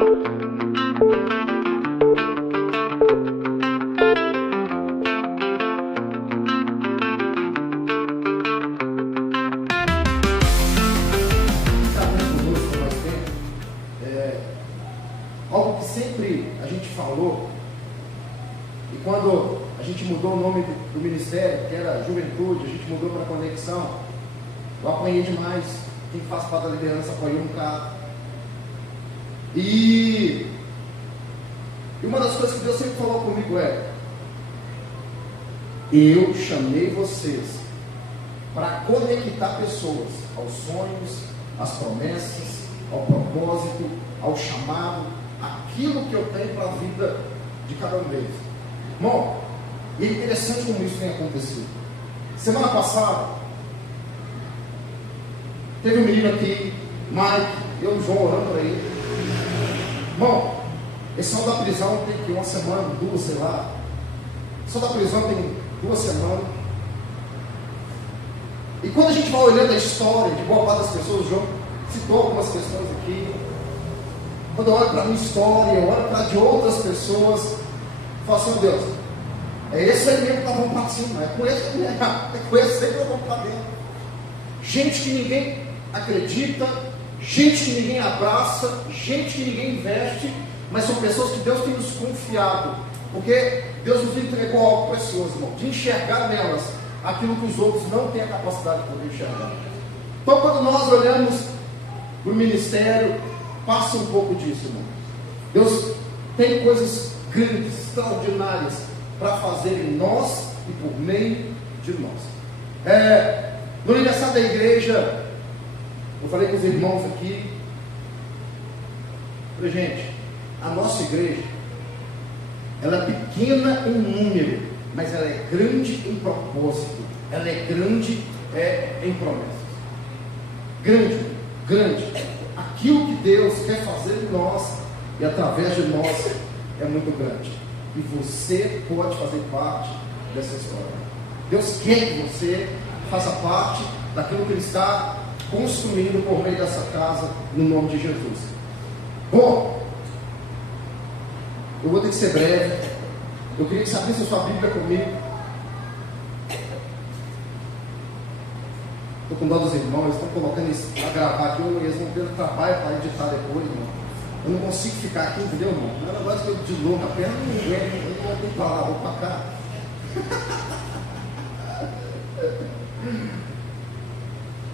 Algo que sempre a gente falou, e quando a gente mudou o nome do ministério, que era Juventude, a gente mudou para Conexão, eu apanhei demais. Quem faz parte da liderança apanhou um cara. E uma das coisas que Deus sempre falou comigo é: eu chamei vocês para conectar pessoas aos sonhos, às promessas, ao propósito, ao chamado, aquilo que eu tenho para a vida de cada um deles. Bom, e é interessante como isso tem acontecido. Semana passada, teve um menino aqui, Mike, eu e o João orando para ele. Bom, ele saiu da prisão tem que uma semana, duas, sei lá. Saiu da prisão tem 2 semanas. E quando a gente vai olhando a história de boa parte das pessoas, o João citou algumas questões aqui. Quando eu olho para a minha história, eu olho para de outras pessoas, eu falo assim: Deus, é esse aí mesmo que nós vamos para cima, é com esse mesmo, é com esse aí que nós vamos para dentro. Gente que ninguém acredita, gente que ninguém abraça, gente que ninguém investe, mas são pessoas que Deus tem nos confiado, porque Deus nos entregou algo precioso, irmão, de enxergar nelas aquilo que os outros não têm a capacidade de poder enxergar. Então, quando nós olhamos para o ministério, passa um pouco disso, irmão. Deus tem coisas grandes, extraordinárias para fazer em nós e por meio de nós. No aniversário da igreja, eu falei com os irmãos aqui, falei: gente, a nossa igreja, ela é pequena em número, mas ela é grande em propósito, ela é grande em promessas. Grande. Aquilo que Deus quer fazer em nós e através de nós é muito grande. E você pode fazer parte dessa história. Deus quer que você faça parte daquilo que Ele está construindo por meio dessa casa, no nome de Jesus. Bom, eu vou ter que ser breve. Eu queria que você abrisse a sua Bíblia comigo. Estou com dó dos irmãos, eles estão colocando isso para gravar aqui, eles vão ter trabalho para editar depois, irmão. Eu não consigo ficar aqui, entendeu, irmão? Não é um negócio que eu de longa, a perna não aguenta, eu não vou para lá, vou para cá.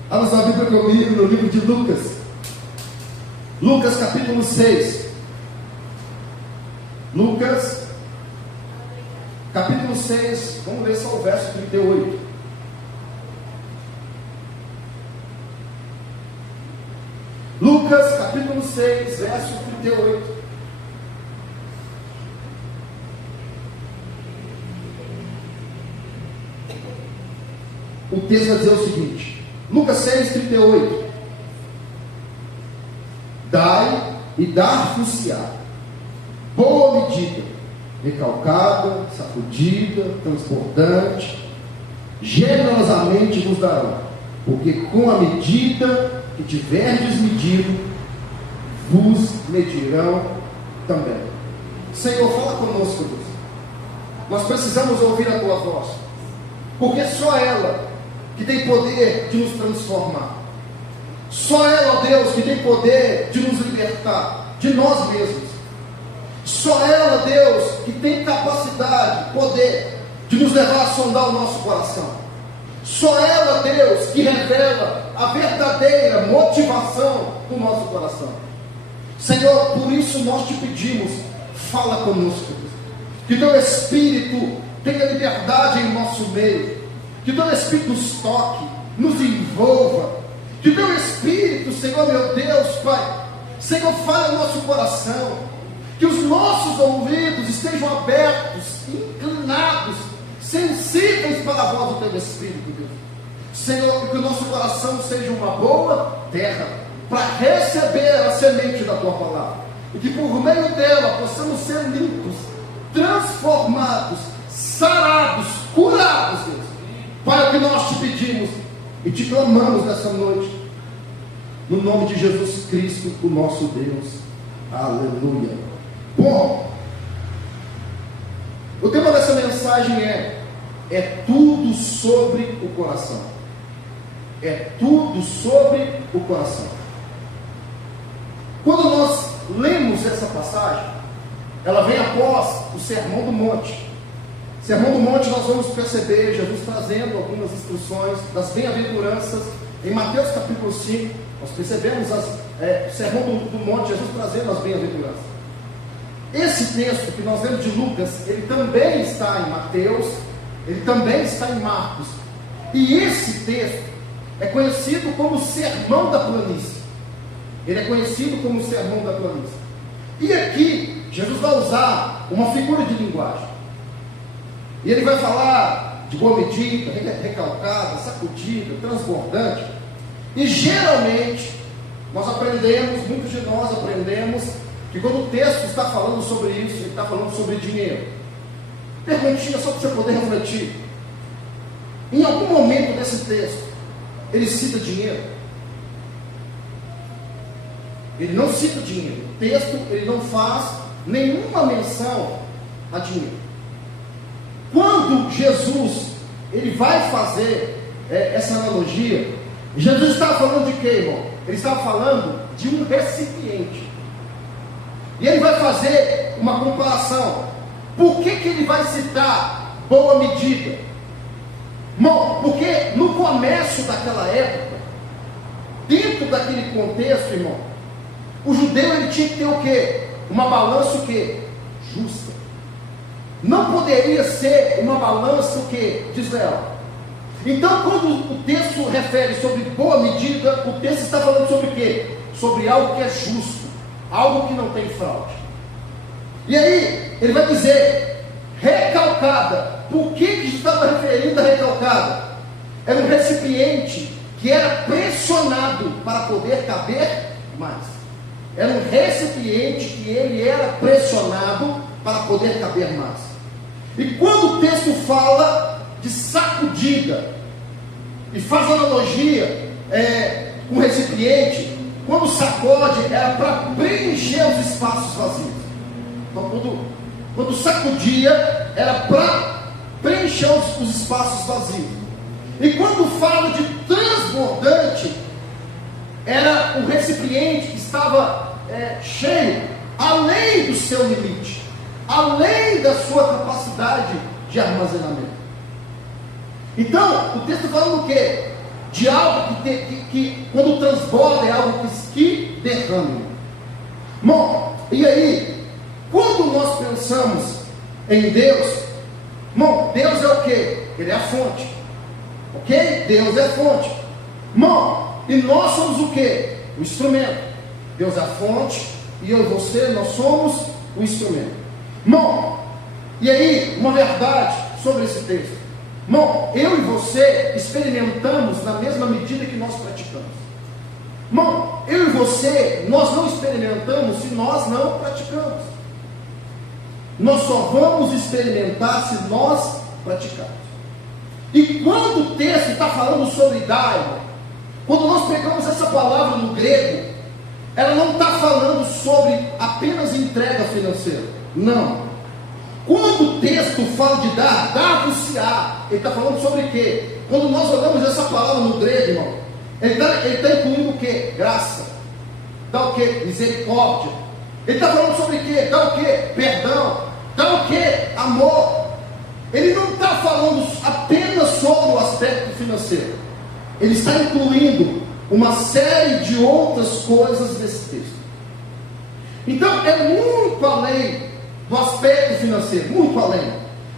Abra sua Bíblia comigo no livro de Lucas. Lucas capítulo 6. Lucas capítulo 6, vamos ler só o verso 38. Lucas capítulo 6, verso 38. O texto vai dizer o seguinte: Lucas 6, 38. Dai e dar-vos-á boa medida, recalcada, sacudida, transbordante, generosamente vos darão, porque com a medida que tiverdes medido, vos medirão também. Senhor, fala conosco, Deus. Nós precisamos ouvir a tua voz, porque só ela que tem poder de nos transformar. Só ela, ó Deus, que tem poder de nos libertar de nós mesmos. Só ela, Deus, que tem capacidade, poder de nos levar a sondar o nosso coração. Só ela, Deus, que revela a verdadeira motivação do nosso coração. Senhor, por isso nós te pedimos, fala conosco, Deus. Que teu Espírito tenha liberdade em nosso meio. Que teu Espírito nos toque, nos envolva. Que teu Espírito, Senhor meu Deus, Pai, Senhor, fale ao nosso coração. Que os nossos ouvidos estejam abertos, inclinados, sensíveis para a voz do teu Espírito, Deus. Senhor, que o nosso coração seja uma boa terra para receber a semente da tua palavra, e que por meio dela possamos ser limpos, transformados, sarados, curados, Deus. Pai, o que nós te pedimos e te clamamos nessa noite, no nome de Jesus Cristo, o nosso Deus. Aleluia. Bom, o tema dessa mensagem é tudo sobre o coração. É tudo sobre o coração. Quando nós lemos essa passagem, ela vem após o Sermão do Monte. Sermão do Monte, nós vamos perceber Jesus trazendo algumas instruções das bem-aventuranças. Em Mateus capítulo 5, nós percebemos o Sermão do Monte, Jesus trazendo as bem-aventuranças. Esse texto que nós lemos de Lucas, ele também está em Mateus, ele também está em Marcos. E esse texto é conhecido como o Sermão da Planície. Ele é conhecido como o Sermão da Planície. E aqui, Jesus vai usar uma figura de linguagem. E ele vai falar de boa medida, recalcada, sacudida, transbordante. E geralmente, muitos de nós aprendemos, que quando o texto está falando sobre isso, ele está falando sobre dinheiro. Perguntinha só para você poder refletir. Em algum momento desse texto, ele cita dinheiro? Ele não cita dinheiro. O texto, ele não faz nenhuma menção a dinheiro. Quando Jesus, ele vai fazer essa analogia, Jesus estava falando de quê, irmão? Ele estava falando de um recipiente. E ele vai fazer uma comparação. Por que ele vai citar boa medida? Irmão, porque no comércio daquela época, dentro daquele contexto, irmão, o judeu ele tinha que ter o quê? Uma balança o quê? Justa. Não poderia ser uma balança o quê? Desleal. Então, quando o texto refere sobre boa medida, o texto está falando sobre o quê? Sobre algo que é justo, algo que não tem fraude. E aí, ele vai dizer, recalcada. Por que Jesus estava referindo a recalcada? Era um recipiente que era pressionado para poder caber mais. Era um recipiente que ele era pressionado para poder caber mais. E quando o texto fala de sacudida, e faz analogia com recipiente, quando sacode, era para preencher os espaços vazios. Então, quando sacudia, era para preencher os espaços vazios. E quando fala de transbordante, era o recipiente que estava cheio, além do seu limite, além da sua capacidade de armazenamento. Então, o texto fala do quê? De algo que quando transborda, é algo que derrama. Bom, e aí, quando nós pensamos em Deus, bom, Deus é o quê? Ele é a fonte. Ok? Deus é a fonte. Bom, e nós somos o quê? O instrumento. Deus é a fonte, e eu e você, nós somos o instrumento. Bom, e aí, uma verdade sobre esse texto. Bom, eu e você experimentamos na mesma medida que nós praticamos. Bom, eu e você, nós não experimentamos se nós não praticamos. Nós só vamos experimentar se nós praticarmos. E quando o texto está falando sobre dar, irmão, quando nós pegamos essa palavra no grego, ela não está falando sobre apenas entrega financeira. Não. Quando o texto fala de dar, dar-vos-se-á, ele está falando sobre o quê? Quando nós olhamos essa palavra no grego, irmão, ele está incluindo o quê? Graça. Dá o quê? Misericórdia. Ele está falando sobre o quê? Dá o quê? Perdão. Dá o quê? Amor. Ele não está falando apenas sobre o aspecto financeiro. Ele está incluindo uma série de outras coisas nesse texto. Então, é muito além do aspecto financeiro,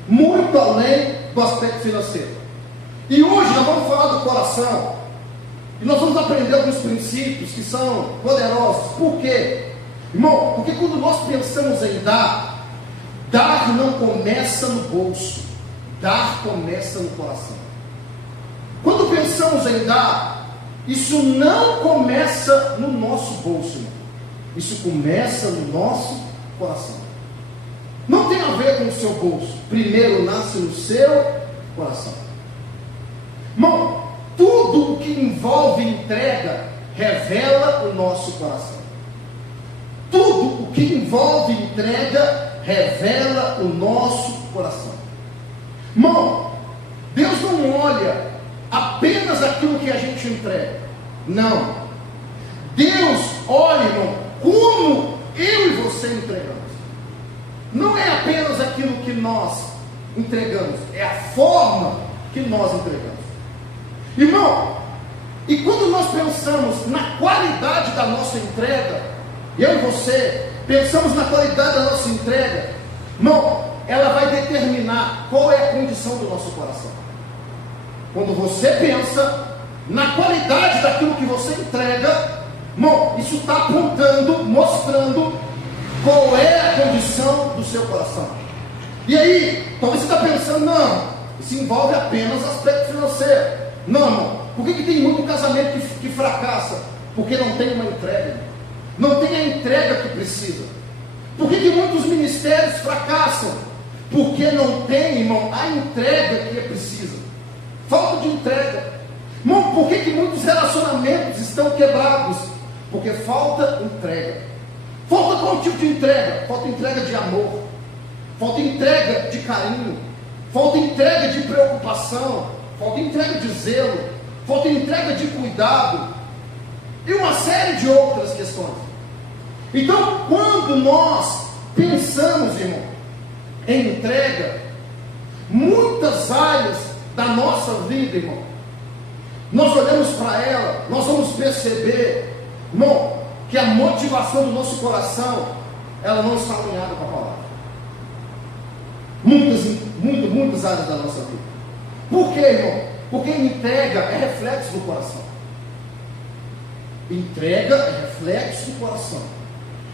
muito além do aspecto financeiro. E hoje nós vamos falar do coração, e nós vamos aprender alguns princípios que são poderosos. Por quê? Irmão, porque quando nós pensamos em dar não começa no bolso, dar começa no coração. Quando pensamos em dar, isso não começa no nosso bolso, irmão. Isso começa no nosso coração. Não tem a ver com o seu bolso. Primeiro nasce no seu coração. Irmão, tudo o que envolve entrega revela o nosso coração. Tudo o envolve entrega revela o nosso coração. Irmão, Deus não olha apenas aquilo que a gente entrega. Não. Deus olha, irmão, como eu e você entregamos. Não é apenas aquilo que nós entregamos, é a forma que nós entregamos. Irmão, e quando nós pensamos na qualidade da nossa entrega, eu e você pensamos na qualidade da nossa entrega, irmão, ela vai determinar qual é a condição do nosso coração. Quando você pensa na qualidade daquilo que você entrega, irmão, isso está apontando, mostrando qual é a condição do seu coração. E aí, talvez você está pensando, não, isso envolve apenas aspecto financeiro. Não, irmão, por que tem muito casamento que fracassa? Porque não tem uma entrega, não tem a entrega que precisa. Por que muitos ministérios fracassam? Porque não tem, irmão, a entrega que é precisa. Falta de entrega. Irmão, por que muitos relacionamentos estão quebrados? Porque falta entrega. Falta qual tipo de entrega? Falta entrega de amor, falta entrega de carinho, falta entrega de preocupação, falta entrega de zelo, falta entrega de cuidado e uma série de outras questões. Então, quando nós pensamos, irmão, em entrega, muitas áreas da nossa vida, irmão, nós olhamos para ela, nós vamos perceber, irmão, que a motivação do nosso coração, ela não está alinhada com a palavra. Muitas áreas da nossa vida. Por quê, irmão? Porque entrega é reflexo do coração. Entrega é reflexo do coração.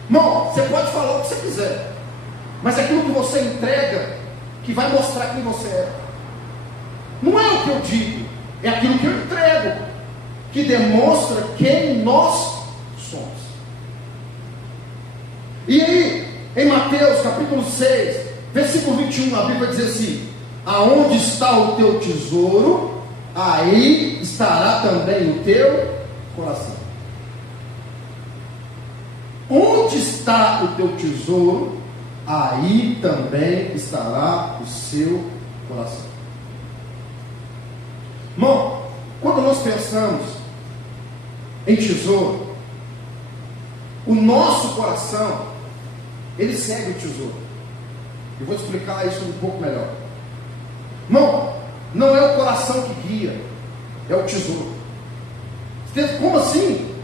Irmão, você pode falar o que você quiser, mas aquilo que você entrega que vai mostrar quem você é. Não é o que eu digo, é aquilo que eu entrego que demonstra quem nós somos. E aí, em Mateus capítulo 6, versículo 21, a Bíblia diz assim: aonde está o teu tesouro, aí estará também o teu coração. Onde está o teu tesouro, aí também estará o seu coração. Irmão, quando nós pensamos em tesouro, o nosso coração, ele segue o tesouro. Eu vou explicar isso um pouco melhor. Irmão, não é o coração que guia, é o tesouro. Como assim?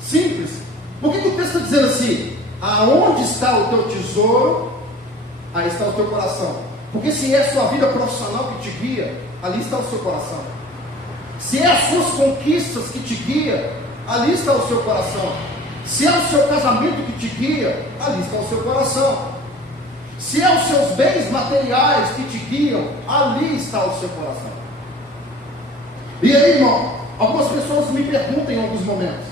Simples. Por que o texto está dizendo assim? Aonde está o teu tesouro, aí está o teu coração. Porque se é a sua vida profissional que te guia, ali está o seu coração. Se é as suas conquistas que te guia, ali está o seu coração. Se é o seu casamento que te guia, ali está o seu coração. Se é os seus bens materiais que te guiam, ali está o seu coração. E aí, irmão, algumas pessoas me perguntam em alguns momentos: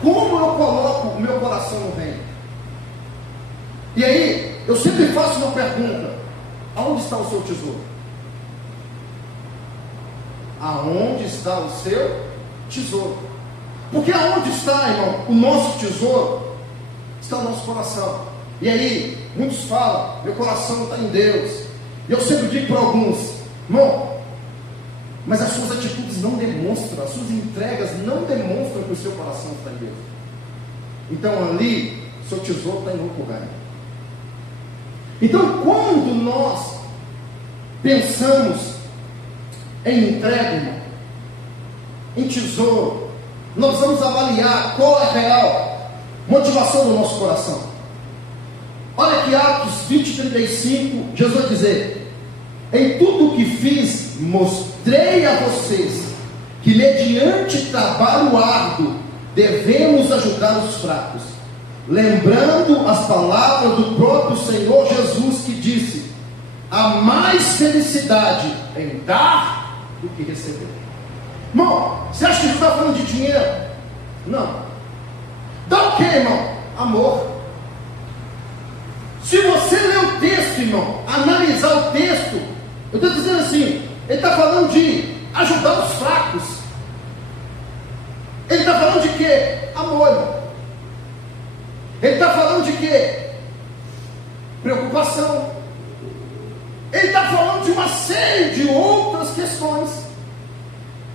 como eu coloco o meu coração no reino? E aí, eu sempre faço uma pergunta: aonde está o seu tesouro? Aonde está o seu tesouro? Porque aonde está, irmão, o nosso tesouro, está o nosso coração. E aí, muitos falam: meu coração está em Deus. E eu sempre digo para alguns: irmão, mas as suas atitudes não demonstram, as suas entregas não demonstram que o seu coração está em Deus. Então ali, seu tesouro está em outro lugar. Então, quando nós pensamos em entrega, irmão, em tesouro, nós vamos avaliar qual é a real motivação do nosso coração. Olha aqui, Atos 20:35, Jesus vai dizer: em tudo o que fiz, mostrei a vocês que mediante trabalho árduo devemos ajudar os fracos, lembrando as palavras do próprio Senhor Jesus, que disse: há mais felicidade em dar do que receber. Irmão, você acha que Jesus está falando de dinheiro? Não. Dá o que, irmão? Amor. Se você ler o texto, irmão, analisar o texto, eu estou dizendo assim, ele está falando de ajudar os fracos. Ele está falando de quê? Amor, irmão. Ele está falando de quê? Preocupação. Ele está falando de uma série de outras questões.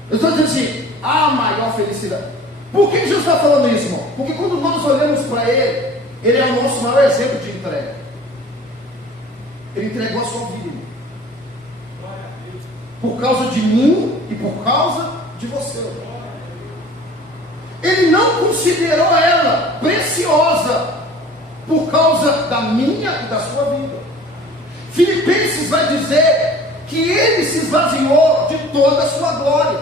Eu estou dizendo assim, a maior felicidade. Por que Jesus está falando isso, irmão? Porque quando nós olhamos para Ele, Ele é o nosso maior exemplo de entrega. Ele entregou a sua vida, irmão. Por causa de mim e por causa de você. Ele não considerou ela preciosa por causa da minha e da sua vida. Filipenses vai dizer que ele se esvaziou de toda a sua glória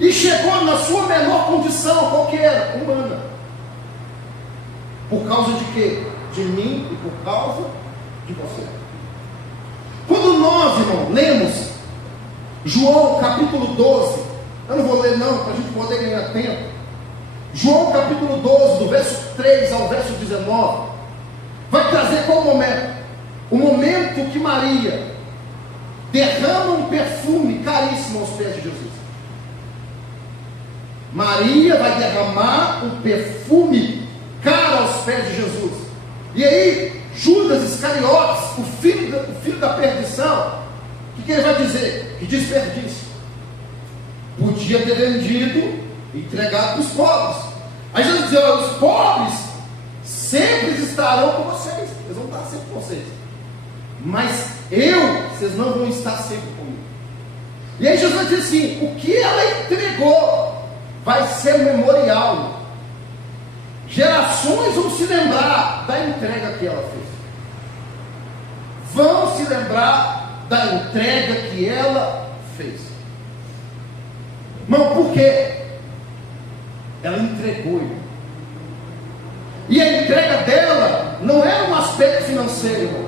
e chegou na sua menor condição, qual que era? Humana. Por causa de quê? De mim e por causa de você. Quando nós, irmão, lemos João capítulo 12, eu não vou ler não, para a gente poder ganhar tempo. João capítulo 12, do verso 3 ao verso 19, vai trazer qual momento? O momento que Maria derrama um perfume caríssimo aos pés de Jesus. Maria vai derramar um perfume caro aos pés de Jesus. E aí, Judas Iscariotes, o filho da perdição, o que ele vai dizer? Que desperdício. Podia ter vendido e entregado para os pobres. Aí Jesus diz: os pobres sempre estarão com vocês. Eles vão estar sempre com vocês. Mas vocês não vão estar sempre comigo. E aí Jesus vai dizer assim: o que ela entregou vai ser memorial. Gerações vão se lembrar da entrega que ela fez. Vão se lembrar da entrega que ela fez. Irmão, por quê? Ela entregou, irmão. E a entrega dela não era um aspecto financeiro, irmão.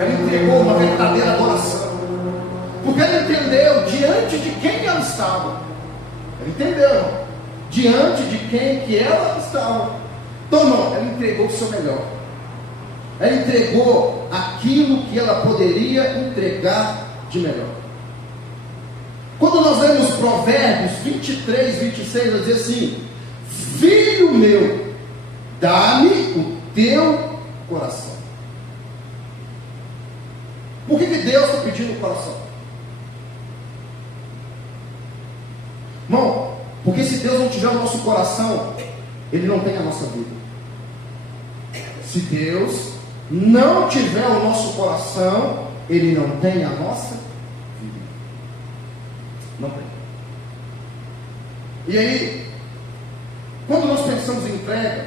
Ela entregou uma verdadeira adoração. Porque ela entendeu diante de quem ela estava. Ela entendeu, irmão, diante de quem que ela estava. Então, irmão, ela entregou o seu melhor. Ela entregou aquilo que ela poderia entregar de melhor. Quando nós lemos Provérbios 23, 26, ela diz assim: filho meu, dá-me o teu coração. Por que Deus está pedindo o coração? Irmão, porque se Deus não tiver o nosso coração, Ele não tem a nossa vida. Se Deus não tiver o nosso coração, Ele não tem a nossa vida. Não tem. E aí, quando nós pensamos em entrega,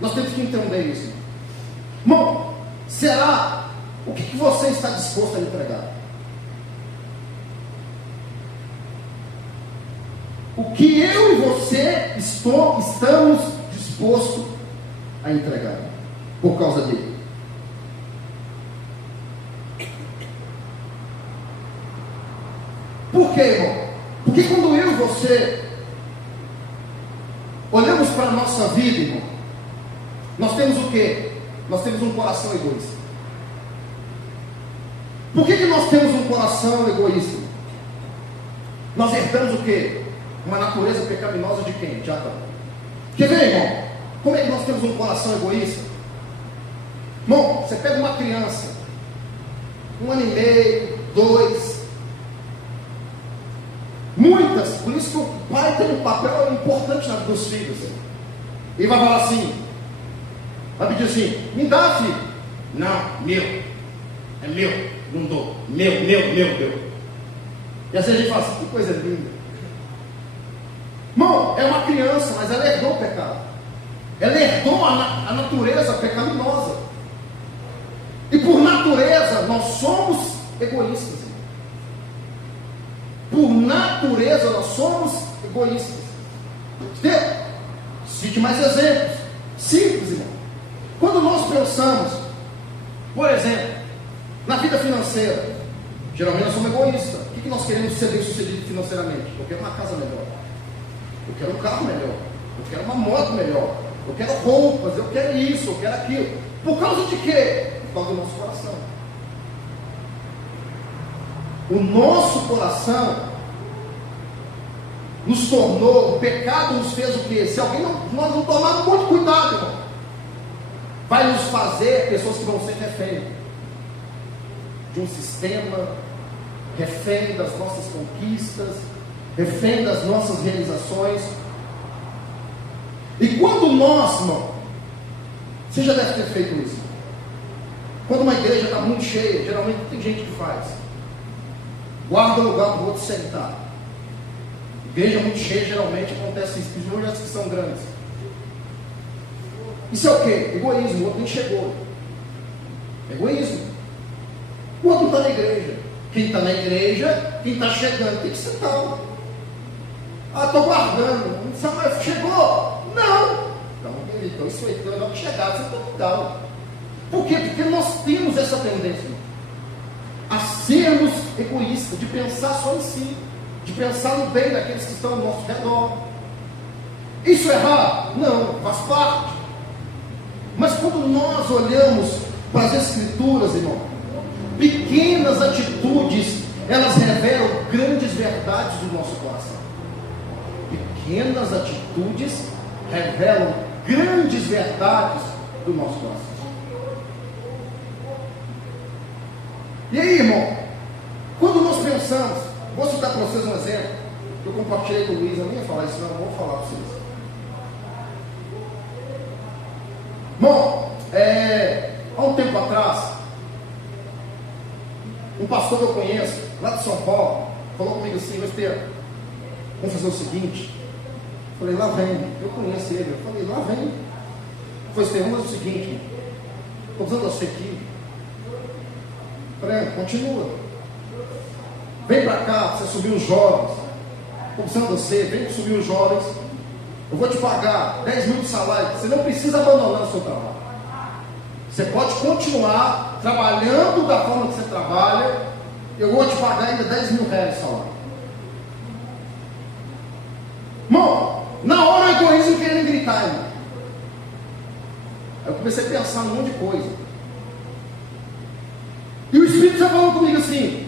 nós temos que entender isso. Irmão, será o que você está disposto a entregar? O que eu e você estamos dispostos a entregar por causa dele? Por quê, irmão? Porque quando eu e você olhamos para a nossa vida, irmão, nós temos o quê? Nós temos um coração egoísta. Por que nós temos um coração egoísta? Nós herdamos o quê? Uma natureza pecaminosa de quem? De Adão. Quer ver, irmão? Como é que nós temos um coração egoísta? Irmão, você pega uma criança, 1 ano e meio, 2, muitas, por isso que o pai tem um papel importante na vida dos filhos. Ele vai falar assim, vai pedir assim: me dá, filho. Não, meu. É meu, não dou. Meu. E assim a gente fala assim: que coisa linda. Irmão, é uma criança, mas ela herdou o pecado. Ela herdou a natureza pecaminosa. E por natureza nós somos egoístas. Por natureza nós somos egoístas. Cite mais exemplos. Simples, irmão. Quando nós pensamos, por exemplo, na vida financeira, geralmente nós somos egoístas. O que nós queremos ser bem sucedido financeiramente? Eu quero uma casa melhor, eu quero um carro melhor, eu quero uma moto melhor, eu quero roupas, eu quero isso, eu quero aquilo. Por causa de quê? Por causa do nosso coração. O nosso coração nos tornou, o pecado nos fez o quê? Se alguém nós não tomarmos muito cuidado, irmão, fazer pessoas que vão ser refém de um sistema, refém das nossas conquistas, refém das nossas realizações. E quando nós, irmão, você já deve ter feito isso. Quando uma igreja está muito cheia, geralmente tem gente que faz. Guarda lugar para o outro sentar. Igreja muito cheia, geralmente acontece isso, principalmente as que são grandes. Isso é o quê? Egoísmo. O outro nem chegou. Egoísmo. O outro não está na igreja. Quem está na igreja, quem está chegando, tem que sentar. Ah, estou guardando. Não sabe mais, chegou? Não. Então isso aí, então não chegar, você está legal. Por quê? Porque nós temos essa tendência a sermos egoístas, de pensar só em si, de pensar no bem daqueles que estão ao nosso redor. Isso é errado? Não, faz parte. Mas quando nós olhamos para as Escrituras, irmão, pequenas atitudes, elas revelam grandes verdades do nosso coração. Pequenas atitudes revelam grandes verdades do nosso coração. E aí, irmão, quando nós pensamos, vou citar para vocês um exemplo, que eu compartilhei com o Luiz, eu nem ia falar isso, não, eu vou falar para vocês. Bom, há um tempo atrás, um pastor que eu conheço, lá de São Paulo, falou comigo assim: Estevam, vamos fazer o seguinte. Eu falei, lá vem, eu conheço ele. Eu falei, lá vem. Eu falei, Estevam, vamos fazer o seguinte, estou usando você aqui. Eu falei, continua. Vem para cá, você subir os jovens. Estou precisando de você, vem subir os jovens. Eu vou te pagar 10 mil de salário. Você não precisa abandonar o seu trabalho. Você pode continuar trabalhando da forma que você trabalha. Eu vou te pagar ainda 10 mil reais de salário. Irmão, na hora o egoísmo querendo gritar, irmão. Aí eu comecei a pensar num monte de coisa. E o Espírito está falando comigo assim: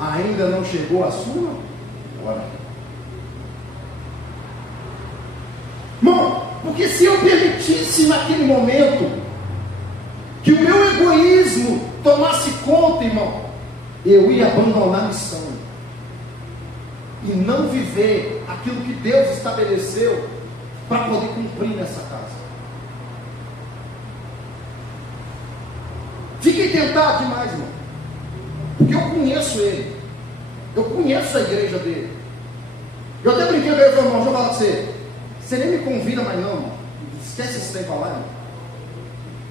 ainda não chegou a sua hora. Irmão, porque se eu permitisse naquele momento que o meu egoísmo tomasse conta, irmão, eu ia abandonar a missão e não viver aquilo que Deus estabeleceu para poder cumprir nessa casa. Fiquei tentado demais, irmão, porque eu conheço ele, eu conheço a igreja dele. Eu até brinquei com ele, irmão, deixa eu falar com você nem me convida mais não, irmão. Esquece esse tempo lá, irmão.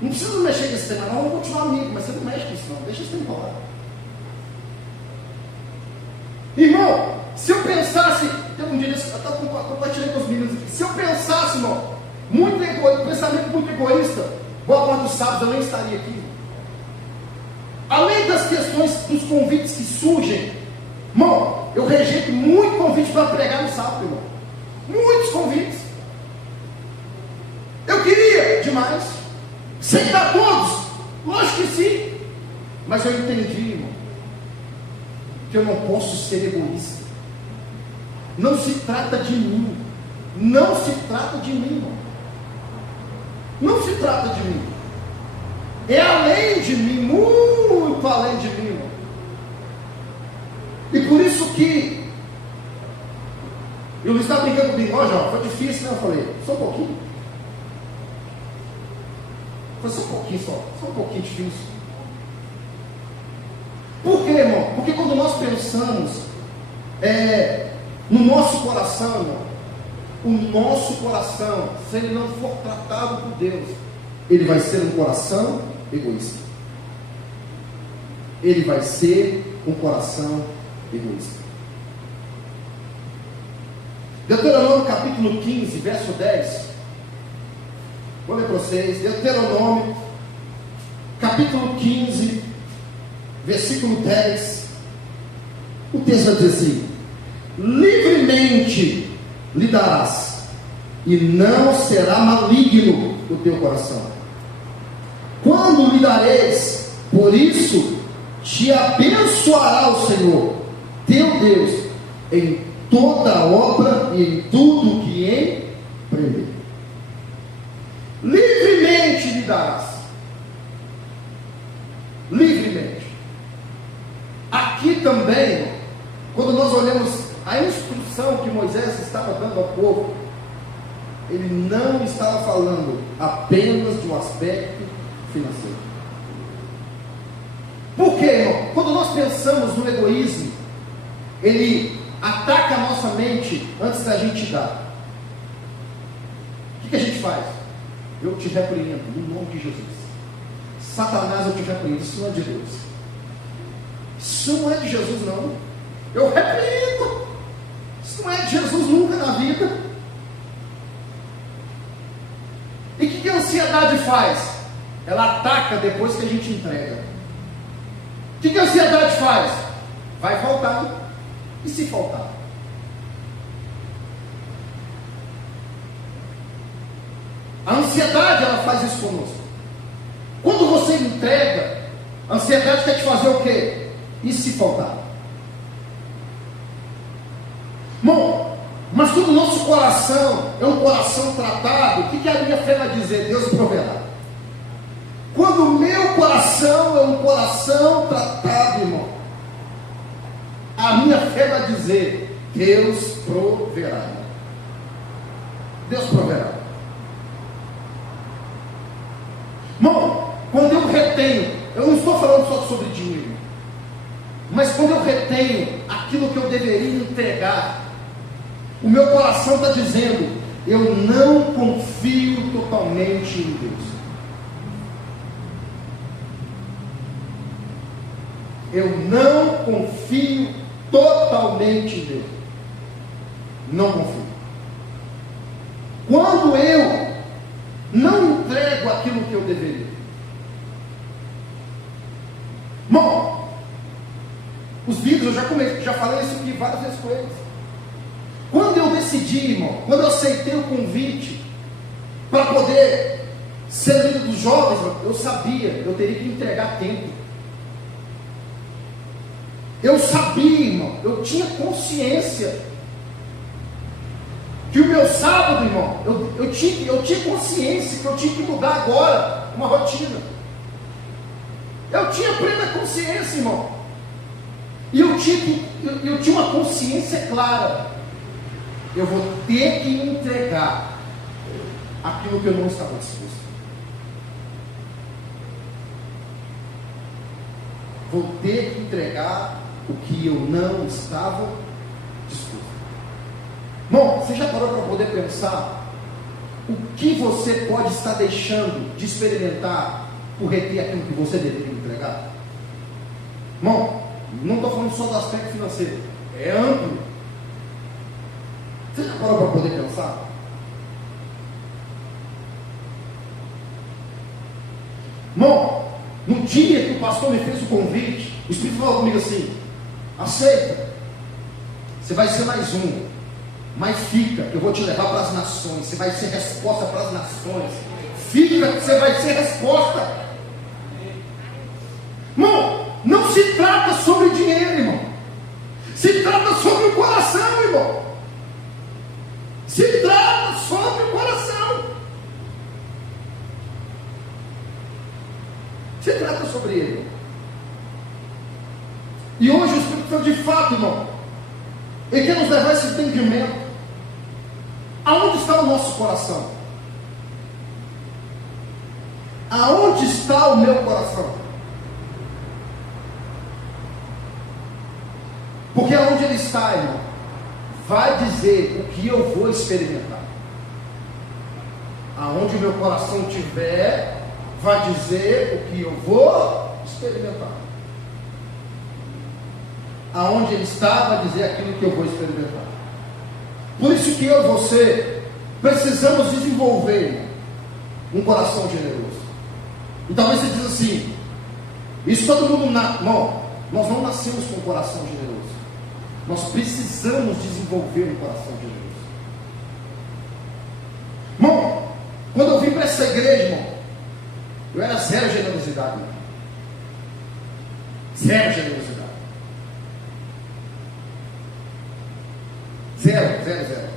Não precisa mexer com esse tema, não, vamos continuar amigo, mas você não mexe com isso não, deixa esse tempo lá. Irmão, se eu pensasse, tem um dia eu estava compartilhando com os meninos aqui, se eu pensasse, irmão, pensamento muito egoísta, boa parte dos sábados eu nem estaria aqui. Além das questões dos convites que surgem, irmão, eu rejeito muito convite para pregar no sábado, irmão. Muitos convites. Eu queria demais. Sem dar todos, lógico que sim. Mas eu entendi, irmão, que eu não posso ser egoísta. Não se trata de mim. Não se trata de mim, irmão. Não se trata de mim. É além de mim, muito além de mim, irmão. E por isso que eu estava brincando comigo, ó, João, foi difícil, né? Eu falei, só um pouquinho. Foi só um pouquinho, só um pouquinho difícil. Por quê, irmão? Porque quando nós pensamos no nosso coração, irmão, o nosso coração, se ele não for tratado por Deus, ele vai ser um coração egoísta. Ele vai ser um coração egoísta. Deuteronômio capítulo 15, verso 10. Vou ler para vocês. Deuteronômio capítulo 15, versículo 10. O texto vai dizer assim: livremente lhe darás, e não será maligno o teu coração. Quando lhe dareis, por isso te abençoará o Senhor teu Deus em toda obra e em tudo que empreender. Livremente lhe darás. também, irmão, quando nós olhamos a instrução que Moisés estava dando ao povo, ele não estava falando apenas de um aspecto financeiro. Por quê, irmão? Quando nós pensamos no egoísmo, ele ataca a nossa mente antes da gente dar. O que a gente faz? Eu te repreendo, no nome de Jesus. Satanás, eu te repreendo. Isso não é de Deus. Isso não é de Jesus, não. Eu repreendo. Isso não é de Jesus nunca na vida. E o que a ansiedade faz? Ela ataca depois que a gente entrega. O que a ansiedade faz? Vai faltar. E se faltar? A ansiedade, ela faz isso conosco. Quando você entrega, a ansiedade quer te fazer o quê? E se faltar? Bom, mas quando o nosso coração é um coração tratado, o que a minha fé vai dizer? Deus proverá. Quando o meu coração é um coração tratado, irmão, a minha fé vai dizer: Deus proverá. Deus proverá. Irmão, quando eu retenho, eu não estou falando só sobre dinheiro, mas quando eu retenho aquilo que eu deveria entregar, o meu coração está dizendo: eu não confio totalmente em Deus. Eu não confio totalmente em Deus. Não confio. Quando eu não entrego aquilo que eu deveria. Bom, os vídeos eu já falei isso aqui várias vezes com eles. Quando eu decidi, irmão, quando eu aceitei o convite para poder ser líder dos jovens, eu sabia, eu teria que entregar tempo. Eu sabia, irmão, eu tinha consciência que o meu sábado, irmão, eu tinha consciência que eu tinha que mudar agora uma rotina. Eu tinha plena consciência, irmão. E eu tinha uma consciência clara. Eu vou ter que entregar aquilo que eu não estava disposto. Vou ter que entregar o que eu não estava disposto. Bom, você já parou para poder pensar o que você pode estar deixando de experimentar por reter aquilo que você deveria entregar? Bom, não estou falando só do aspecto financeiro, é amplo. Você já parou para poder pensar? Bom, no dia que o pastor me fez o convite, o Espírito falou comigo assim: aceita, você vai ser mais um, mas fica, eu vou te levar para as nações, você vai ser resposta para as nações, fica, você vai ser resposta. Irmão, não se trata sobre dinheiro, irmão, se trata sobre o coração, irmão, se trata sobre o coração, se trata sobre ele. E hoje o Espírito Santo, de fato, irmão, ele quer nos levar a esse entendimento. Aonde está o nosso coração? Aonde está o meu coração? Porque aonde ele está, irmão, vai dizer o que eu vou experimentar. Aonde o meu coração estiver, vai dizer o que eu vou experimentar. Aonde ele está, vai dizer aquilo que eu vou experimentar. Por isso que eu e você precisamos desenvolver um coração generoso. E talvez você diz assim: isso todo mundo não, nós não nascemos com um coração generoso. Nós precisamos desenvolver um coração generoso. Irmão, quando eu vim para essa igreja, irmão, eu era zero generosidade, irmão. Zero generosidade. Zero.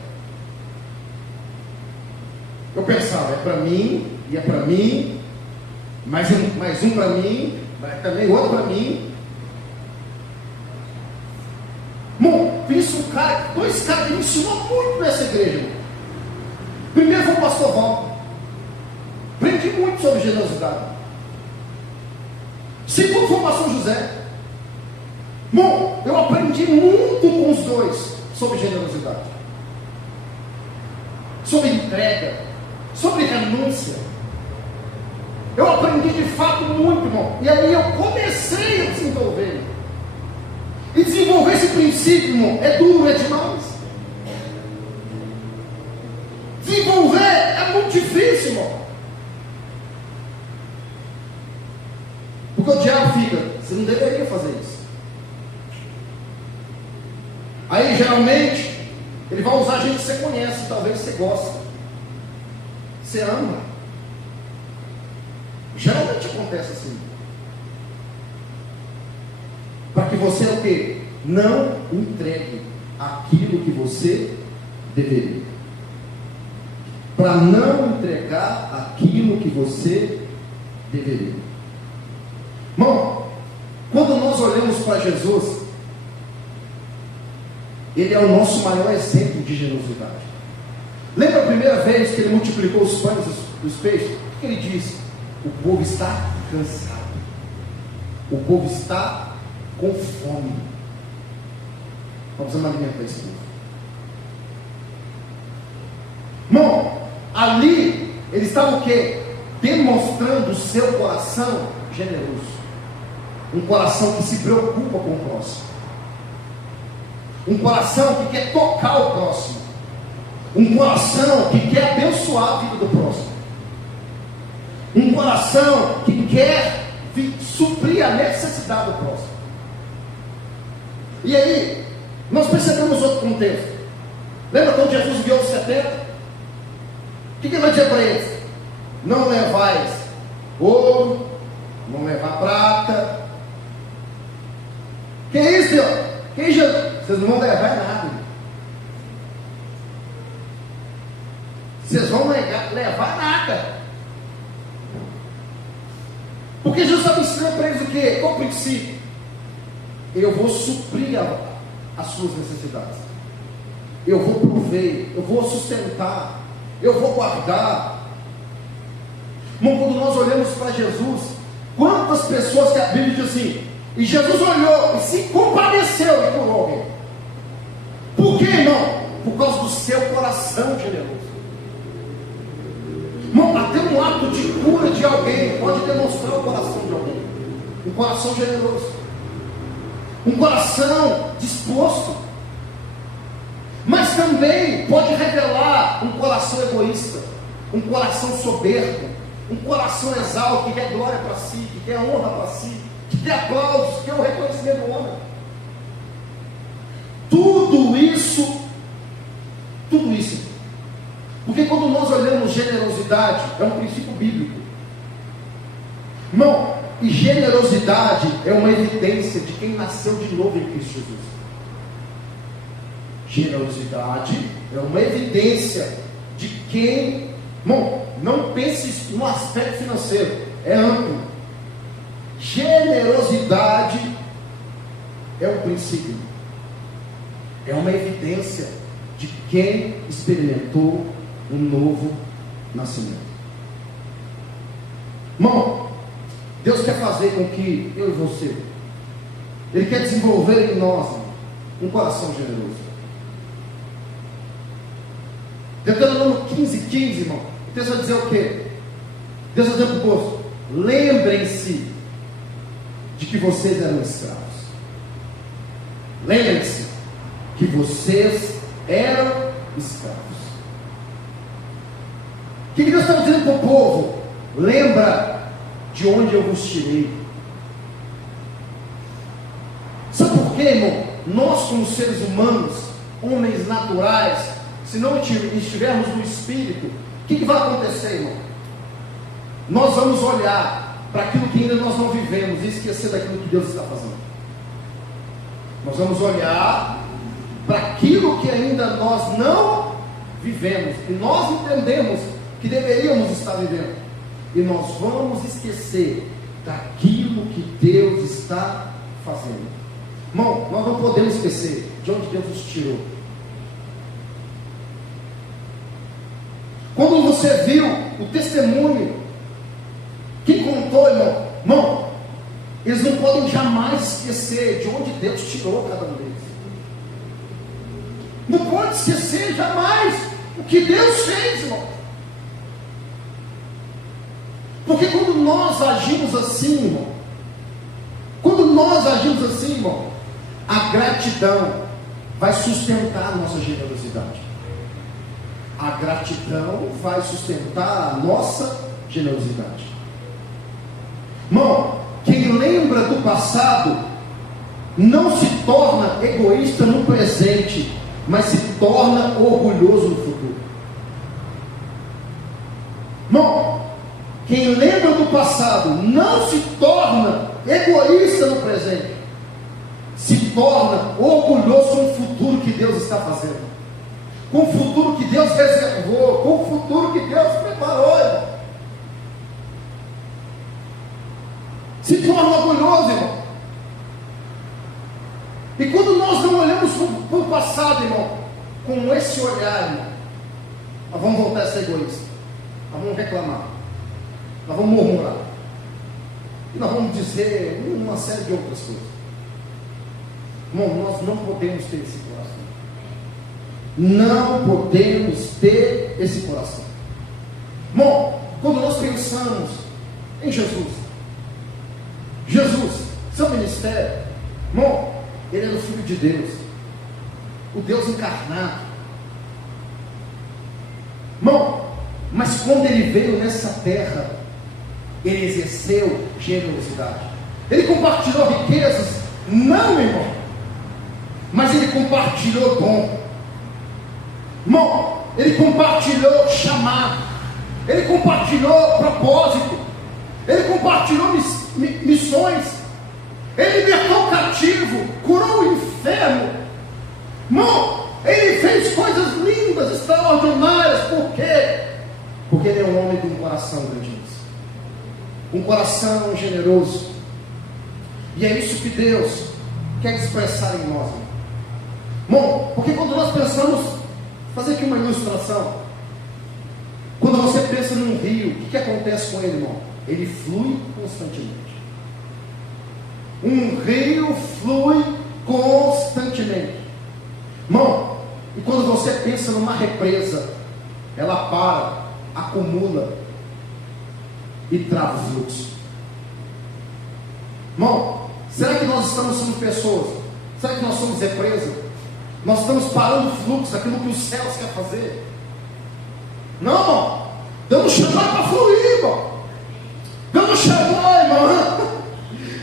Eu pensava, é para mim, e é para mim, mais um para mim, mas também outro para mim. dois caras que me ensinou muito nessa igreja, irmão. Primeiro foi o pastor Val. Aprendi muito sobre generosidade. Segundo foi o pastor José. Bom, eu aprendi muito com os dois sobre generosidade, sobre entrega, sobre renúncia. Eu aprendi de fato muito, irmão. E aí eu comecei a desenvolver. E desenvolver esse princípio, irmão, é duro, é demais. Desenvolver é muito difícil, irmão. Porque o diabo fica, você não deveria fazer isso. Aí geralmente ele vai usar gente que você conhece, talvez você gosta, você ama. Geralmente acontece assim. Para que você o quê? Não entregue aquilo que você deveria. Para não entregar aquilo que você deveria. Irmão, quando nós olhamos para Jesus, Ele é o nosso maior exemplo de generosidade. Lembra a primeira vez que Ele multiplicou os pães e os peixes? O que Ele disse? O povo está cansado. O povo está com fome. Vamos alimentar esse povo. Irmão, ali Ele estava o quê? Demonstrando o seu coração generoso. Um coração que se preocupa com o próximo. Um coração que quer tocar o próximo. Um coração que quer abençoar a vida do próximo. Um coração que quer suprir a necessidade do próximo. E aí, nós percebemos outro contexto. Lembra quando Jesus enviou os 70? O que ele vai dizer para eles? Não levais ouro, não levar prata. Que isso, Senhor? Que isso, Jesus? Vocês não vão levar nada. Vocês vão levar nada. Porque Jesus estava ensinando para eles o quê? Qual o princípio? Eu vou suprir as suas necessidades. Eu vou prover. Eu vou sustentar. Eu vou guardar. Irmão, quando nós olhamos para Jesus, quantas pessoas que a Bíblia diz assim, e Jesus olhou e se compadeceu e curou alguém. Por quê, irmão? Por causa do seu coração generoso. Irmão, até um ato de cura de alguém pode demonstrar o coração de alguém. Um coração generoso. Um coração disposto. Mas também pode revelar um coração egoísta. Um coração soberbo. Um coração exalto, que quer glória para si, que quer honra para si, que quer aplausos, que quer o reconhecimento do homem. Tudo isso, porque quando nós olhamos generosidade, é um princípio bíblico. Irmão, e generosidade é uma evidência de quem nasceu de novo em Cristo Jesus. Generosidade é uma evidência de quem, irmão, não pense no aspecto financeiro, é amplo. Generosidade é um princípio, é uma evidência de quem experimentou um novo nascimento. Irmão, Deus quer fazer com que eu e você, Ele quer desenvolver em nós um coração generoso. Deuteronômio 15:15, irmão, Deus vai dizer o quê? Deus vai dizer para o povo: lembrem-se de que vocês eram escravos. Lembrem-se que vocês eram escravos. O que Deus está dizendo para o povo? Lembra de onde eu vos tirei. Sabe por quê, irmão? Nós, como seres humanos, homens naturais, se não estivermos no Espírito, o que vai acontecer, irmão? Nós vamos olhar para aquilo que ainda nós não vivemos e esquecer daquilo que Deus está fazendo. Nós vamos olhar para aquilo que ainda nós não vivemos e nós entendemos que deveríamos estar vivendo, e nós vamos esquecer daquilo que Deus está fazendo. Irmão, nós não podemos esquecer de onde Deus nos tirou. você viu o testemunho, quem contou, irmão, eles não podem jamais esquecer de onde Deus tirou cada um deles. Não pode esquecer jamais o que Deus fez, irmão. Porque quando nós agimos assim, irmão, a gratidão vai sustentar a nossa generosidade. A gratidão vai sustentar a nossa generosidade. Irmão, quem lembra do passado não se torna egoísta no presente, mas se torna orgulhoso no futuro. Irmão, quem lembra do passado não se torna egoísta no presente, se torna orgulhoso com o futuro que Deus está fazendo, com o futuro que Deus reservou, com o futuro que Deus preparou, irmão. Se torna orgulhoso, irmão. E quando nós não olhamos para o passado, irmão, com esse olhar, irmão, nós vamos voltar a ser egoísta, nós vamos reclamar, nós vamos murmurar, e nós vamos dizer uma série de outras coisas. Irmão, nós não podemos ter esse coração. Não podemos ter esse coração. Irmão, quando nós pensamos em Jesus, seu ministério, irmão, ele era o Filho de Deus, o Deus encarnado. Irmão, mas quando ele veio nessa terra, ele exerceu generosidade. Ele compartilhou riquezas, não, irmão, mas ele compartilhou dom. Irmão, ele compartilhou chamado, ele compartilhou propósito, ele compartilhou missões, ele libertou o cativo, curou o enfermo. Irmão, ele fez coisas lindas, extraordinárias. Por quê? Porque ele é um homem de um coração grandioso, um coração generoso. E é isso que Deus quer expressar em nós, irmão. Porque quando nós pensamos, fazer aqui uma ilustração, quando você pensa num rio, o que acontece com ele, irmão? Ele flui constantemente. Um rio flui constantemente, irmão. E quando você pensa numa represa, ela para, acumula e trava o fluxo. Irmão, será que nós estamos sendo pessoas? Será que nós somos represa? Nós estamos parando o fluxo, aquilo que os céus querem fazer? Não, irmão. Deus nos chamou para fluir, irmão. Deus nos chamou, irmão.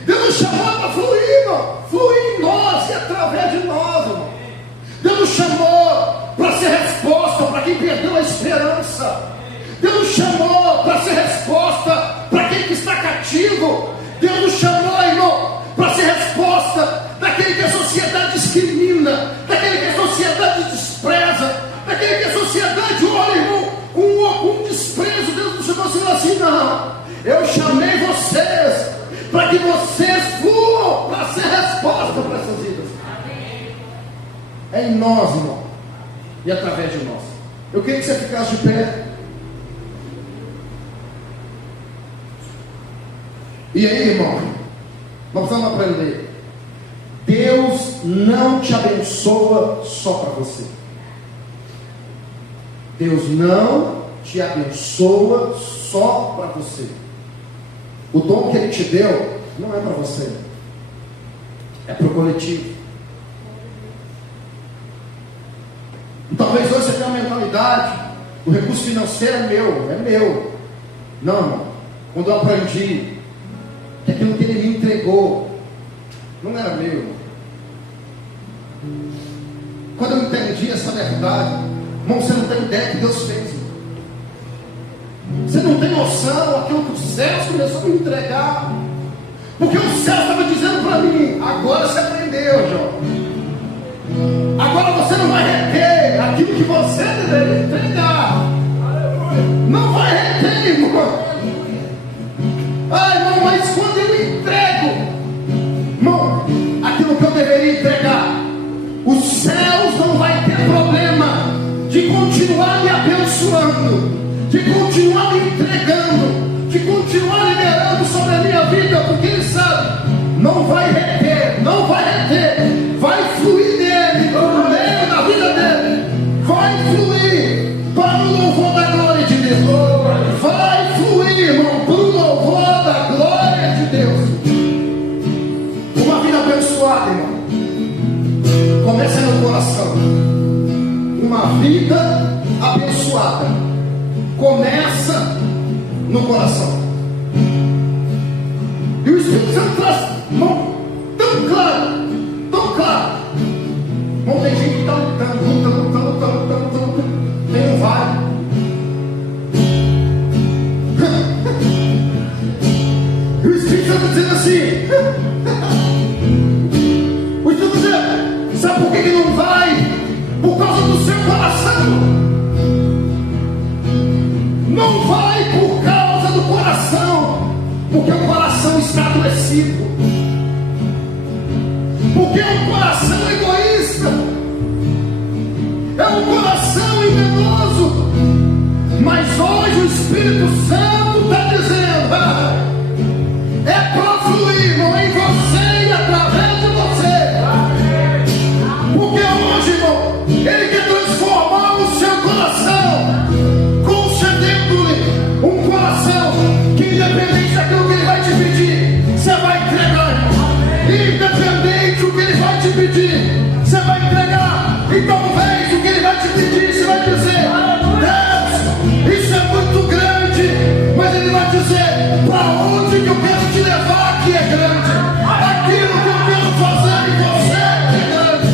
Deus nos chamou para fluir, irmão. Fluir em nós e através de nós, irmão. Deus nos chamou para ser resposta para quem perdeu a esperança. Deus nos chamou para ser resposta para quem que está cativo. Deus nos chamou, irmão, para ser resposta daquele que a sociedade discrimina, daquele que a sociedade despreza, daquele que a sociedade olha, irmão, com desprezo. Deus nos chamou assim, não, eu chamei vocês para que vocês fluam, para ser resposta para essas vidas. É em nós, irmão, e através de nós. Eu queria que você ficasse de pé. E aí, irmão, nós vamos aprender. Deus não te abençoa só para você. Deus não te abençoa só para você. O dom que Ele te deu não é para você, é para o coletivo. E talvez hoje você tenha uma mentalidade: o recurso financeiro é meu. Não, irmão. Quando eu aprendi que aquilo que Ele me entregou não era meu, irmão. Quando eu entendi essa verdade, irmão, você não tem ideia que Deus fez, irmão. Você não tem noção daquilo que os céus começou a me entregar. Porque o céu estava dizendo para mim: agora você aprendeu, João. Agora você não vai reter aquilo que você deveria entregar. Não vai reter, irmão. Ah, irmão, mas quando eu entrego, irmão, aquilo que eu deveria entregar, os céus não vai ter problema de continuar me abençoando, de começa no coração. E o Espírito Santo traz tão claro, tão claro. Não tem gente que está lutando, tem um vale. E o Espírito Santo dizendo assim, o Espírito dizendo, sabe por que não vai? Por causa do seu coração. Não vai por causa do coração, porque o coração está adoecido, porque é um coração egoísta, é um coração enganoso. Mas hoje o Espírito Santo está dizendo, é para fluir, não é em você e através de você. Porque hoje, irmão, Ele quer transformar o seu coração, um coração que, independente daquilo que Ele vai te pedir, você vai entregar. Independente do que Ele vai te pedir, você vai entregar. E talvez o que Ele vai te pedir, você vai dizer, Deus, isso é muito grande. Mas Ele vai dizer, para onde que eu quero te levar aqui é grande. Aquilo que eu quero fazer em você é grande.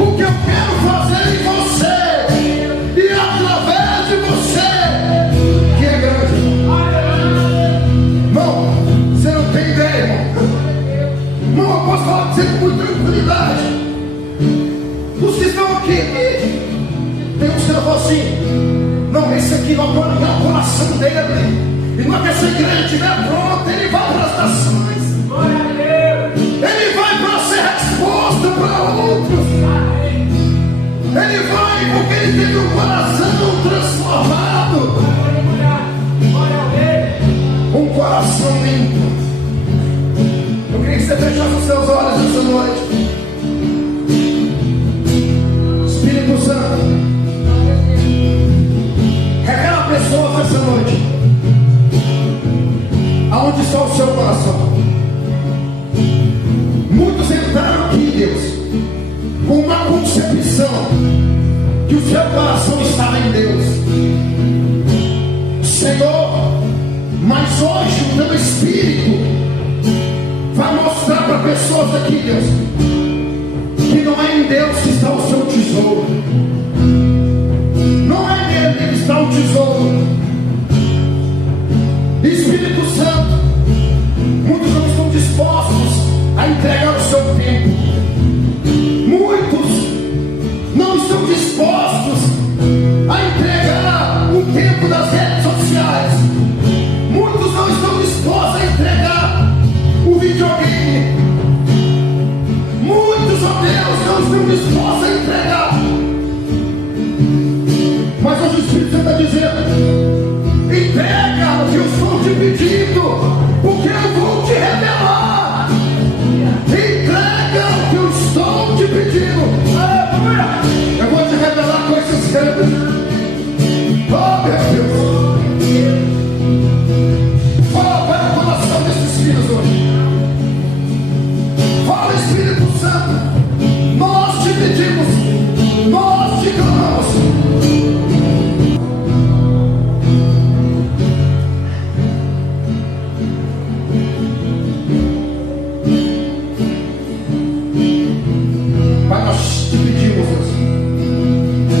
O que eu quero fazer em você e através de você é grande. Irmão, você não tem ideia, irmão. Irmão, eu posso falar com você com muita tranquilidade. Os que estão aqui, tem uns que falam assim, não, esse aqui vai para o coração dele. E não é que essa igreja estiver pronta, ele vai para as nações. Ele vai para ser resposta para outros. Ele vai porque ele teve um coração transformado. Um coração limpo. Eu queria que você fechasse os seus olhos essa noite. Espírito Santo, revela pessoas essa noite. Aonde está o seu coração? Muitos entraram aqui, Deus, com uma concepção que o seu coração estava em Deus, Senhor. Mas hoje o teu Espírito vai mostrar para pessoas aqui, Deus, que não é em Deus que está o seu tesouro. Não é nele que está o tesouro. Espírito Santo, muitos não estão dispostos a entregar o seu tempo. Muitos não estão dispostos a entregar o tempo das redes sociais. Muitos não estão dispostos a entregar o videogame. Muitos, ó Deus, não estão dispostos a entregar. Mas hoje o Espírito Santo está dizendo, entrega o que eu estou te pedindo, porque eu vou te revelar. Entrega o que eu estou te pedindo. Eu vou te revelar coisas grandes. Oh, meu Deus. Fala para o coração desses filhos hoje. Fala, Espírito Santo. Nós te pedimos, nós te clamamos. Pai, nós te pedimos, Deus,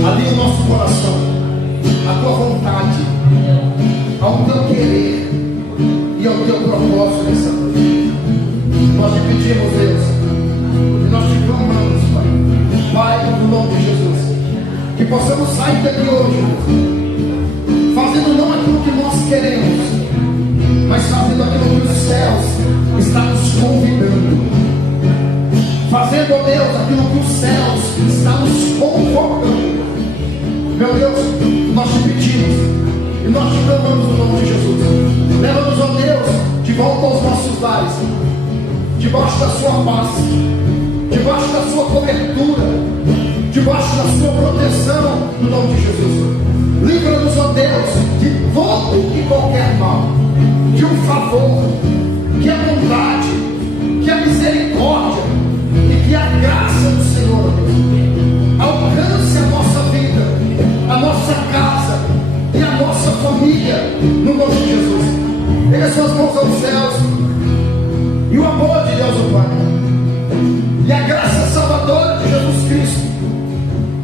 alinha o nosso coração, a tua vontade, ao teu querer e ao teu propósito nessa noite. Nós te pedimos, Deus, e nós te clamamos, Pai. Pai, no nome de Jesus, que possamos sair daqui hoje, fazendo não aquilo que nós queremos, mas fazendo aquilo que os céus estão nos convidando. Fazendo, ó Deus, aquilo que os céus estão nos convocando. Meu Deus, nós te pedimos e nós te clamamos no nome de Jesus. Leva-nos, ó Deus, de volta aos nossos lares, debaixo da sua paz, debaixo da sua cobertura, debaixo da sua proteção, no nome de Jesus. Livra-nos, ó Deus, de todo e qualquer mal, de um favor, que a bondade, que a misericórdia e que a graça do Senhor alcance a nossa vida, a nossa casa, aos céus, e o amor de Deus o Pai, e a graça salvadora de Jesus Cristo,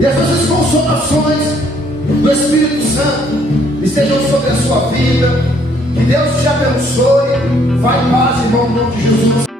e as nossas consolações do Espírito Santo estejam sobre a sua vida. Que Deus te abençoe. Vai em paz, irmão, em nome de Jesus.